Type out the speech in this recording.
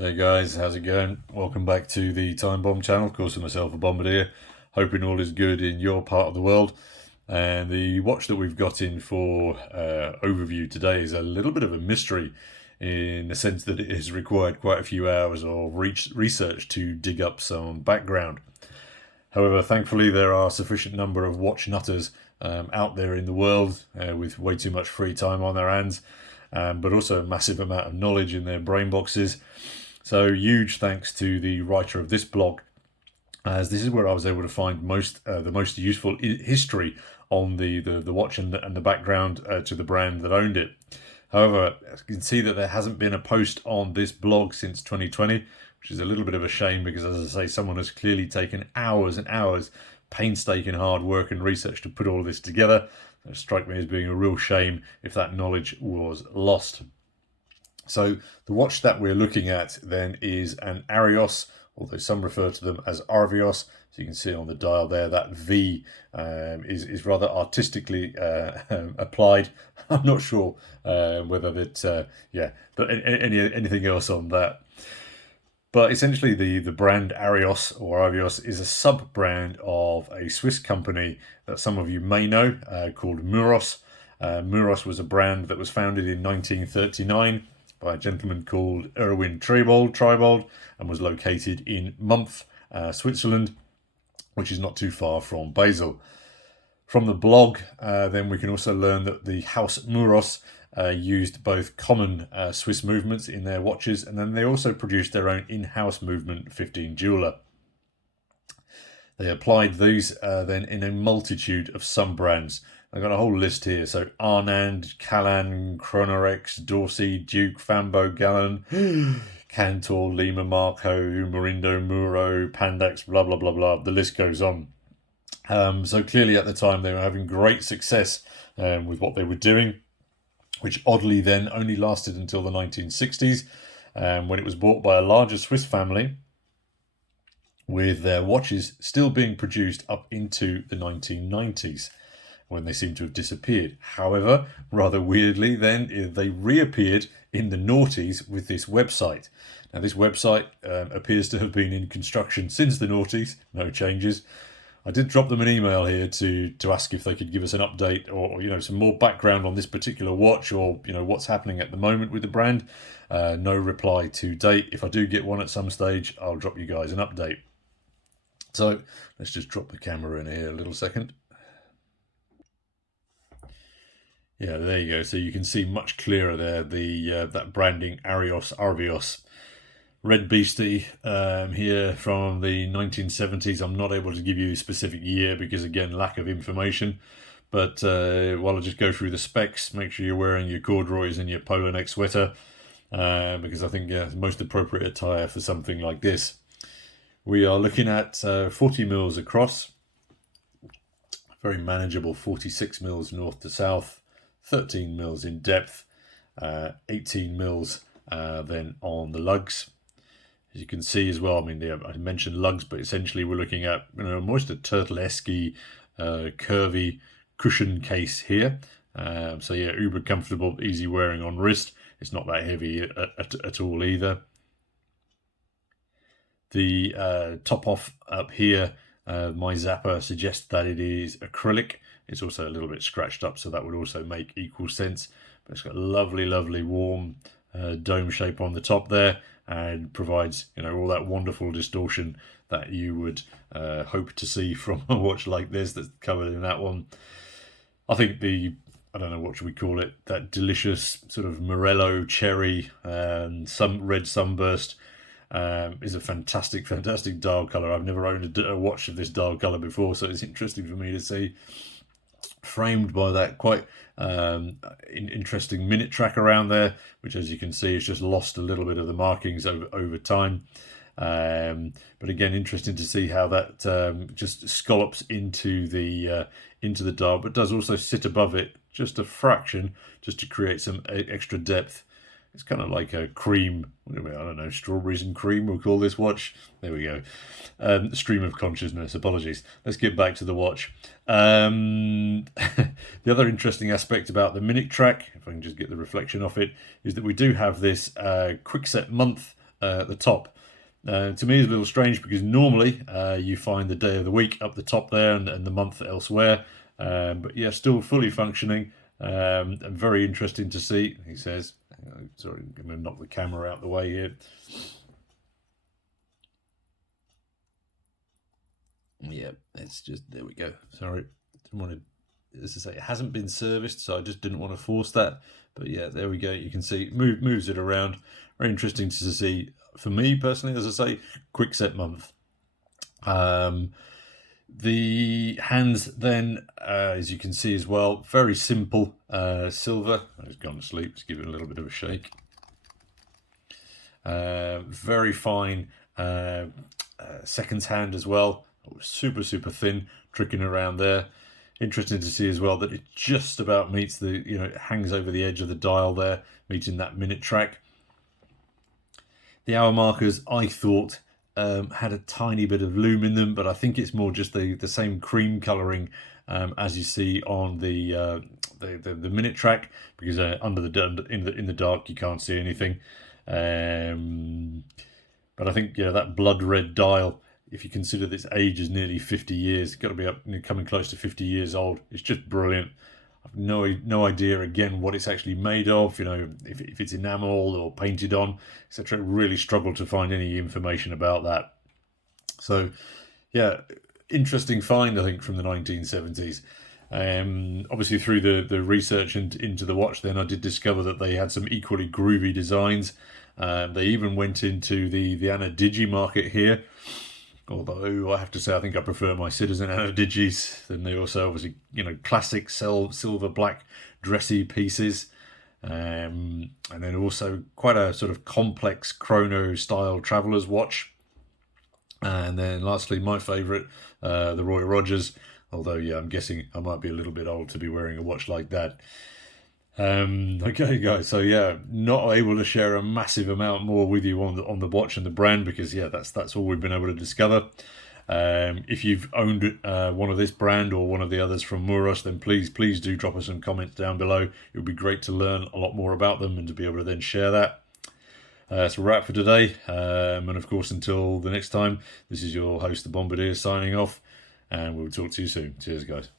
Hey guys, how's it going? Welcome back to the Time Bomb channel. Of course, with myself, a Bombardier. Hoping all is good in your part of the world. And the watch that we've got in for overview today is a little bit of a mystery in the sense that it has required quite a few hours of research to dig up some background. However, thankfully, there are a sufficient number of watch nutters out there in the world with way too much free time on their hands, but also a massive amount of knowledge in their brain boxes. So, huge thanks to the writer of this blog, as this is where I was able to find the most useful history on the watch and the background to the brand that owned it. However, you can see that there hasn't been a post on this blog since 2020, which is a little bit of a shame because, as I say, someone has clearly taken hours and hours, painstaking hard work and research to put all of this together. It struck me as being a real shame if that knowledge was lost. So the watch that we're looking at then is an Arios, although some refer to them as Arios. So you can see on the dial there that V is rather artistically applied. I'm not sure whether that, but anything else on that. But essentially, the brand Arios or Arios is a sub brand of a Swiss company that some of you may know called Muros. Muros was a brand that was founded in 1939 by a gentleman called Erwin Tribold, and was located in Mumpf, Switzerland, which is not too far from Basel. From the blog, then we can also learn that the House Muros used both common Swiss movements in their watches, and then they also produced their own in-house movement 15 jeweler. They applied these then in a multitude of some brands. I've got a whole list here. So Arnand, Callan, Chronorex, Dorsey, Duke, Fambo, Gallen, Cantor, Lima, Marco, Morindo, Muro, Pandax, blah, blah, blah, blah. The list goes on. So clearly at the time they were having great success with what they were doing, which oddly then only lasted until the 1960s when it was bought by a larger Swiss family, with their watches still being produced up into the 1990s, when they seem to have disappeared. However, rather weirdly, then they reappeared in the noughties with this website. Now, this website appears to have been in construction since the noughties, no changes. I did drop them an email here to ask if they could give us an update or some more background on this particular watch, or what's happening at the moment with the brand. No reply to date. If I do get one at some stage, I'll drop you guys an update. So let's just drop the camera in here a little second. Yeah, there you go. So you can see much clearer there the that branding Arios. Red Beastie here from the 1970s. I'm not able to give you a specific year because, again, lack of information. But while I just go through the specs, make sure you're wearing your corduroys and your polo neck sweater because I think it's most appropriate attire for something like this. We are looking at 40 mils across, very manageable 46 mils north to south, 13 mils in depth, 18 mils then on the lugs. As you can see as well, I mentioned lugs, but essentially we're looking at almost a turtle-esque, curvy cushion case here. So yeah, uber comfortable, easy wearing on wrist. It's not that heavy at all either. The top off up here, my zapper suggests that it is acrylic. It's also a little bit scratched up, so that would also make equal sense. But it's got a lovely, lovely warm dome shape on the top there, and provides all that wonderful distortion that you would hope to see from a watch like this that's covered in that one. I think I don't know what should we call it, that delicious sort of morello cherry and some red sunburst is a fantastic dial color. I've never owned a watch of this dial color before, so it's interesting for me to see, framed by that quite interesting minute track around there, which, as you can see, has just lost a little bit of the markings over time. But again, interesting to see how that just scallops into the dial, but does also sit above it just a fraction, just to create some extra depth. It's kind of like a cream, I don't know, strawberries and cream, we'll call this watch. There we go. Stream of consciousness, apologies. Let's get back to the watch. The other interesting aspect about the minute track, if I can just get the reflection off it, is that we do have this quick set month at the top. To me, it's a little strange because normally you find the day of the week up the top there and the month elsewhere. But yeah, still fully functioning. And very interesting to see, he says. Sorry, I'm going to knock the camera out the way here. Yeah, it's just, there we go. Sorry, didn't want to, as I say, it hasn't been serviced, so I just didn't want to force that. But yeah, there we go. You can see it moves it around. Very interesting to see. For me personally, as I say, quick set month. The hands then, as you can see as well, very simple silver. It's gone to sleep. Let's give it a little bit of a shake. Very fine seconds hand as well. Super thin, tricking around there. Interesting to see as well that it just about meets the, it hangs over the edge of the dial there, meeting that minute track. The hour markers, I thought, had a tiny bit of loom in them, but I think it's more just the same cream colouring as you see on the minute track, because under in the dark you can't see anything. But I think that blood red dial, if you consider this age is nearly 50 years, got to be up coming close to 50 years old. It's just brilliant. I've no idea again what it's actually made of. If it's enamel or painted on, etc. Really struggled to find any information about that. So, yeah, interesting find I think from the 1970s. Obviously through the research into the watch, then I did discover that they had some equally groovy designs. They even went into the Anna Digi market here. Although I have to say, I think I prefer my Citizen Anna Digis. Then they also obviously, classic silver black dressy pieces. And then also quite a sort of complex chrono style traveller's watch. And then lastly, my favourite, the Roy Rogers. Although, yeah, I'm guessing I might be a little bit old to be wearing a watch like that. Okay, guys. So yeah, not able to share a massive amount more with you on the watch and the brand because that's all we've been able to discover. If you've owned one of this brand or one of the others from Muros, then please do drop us some comments down below. It would be great to learn a lot more about them and to be able to then share that. So we're out for today, and of course until the next time, this is your host, the Bombardier, signing off, and we'll talk to you soon. Cheers, guys.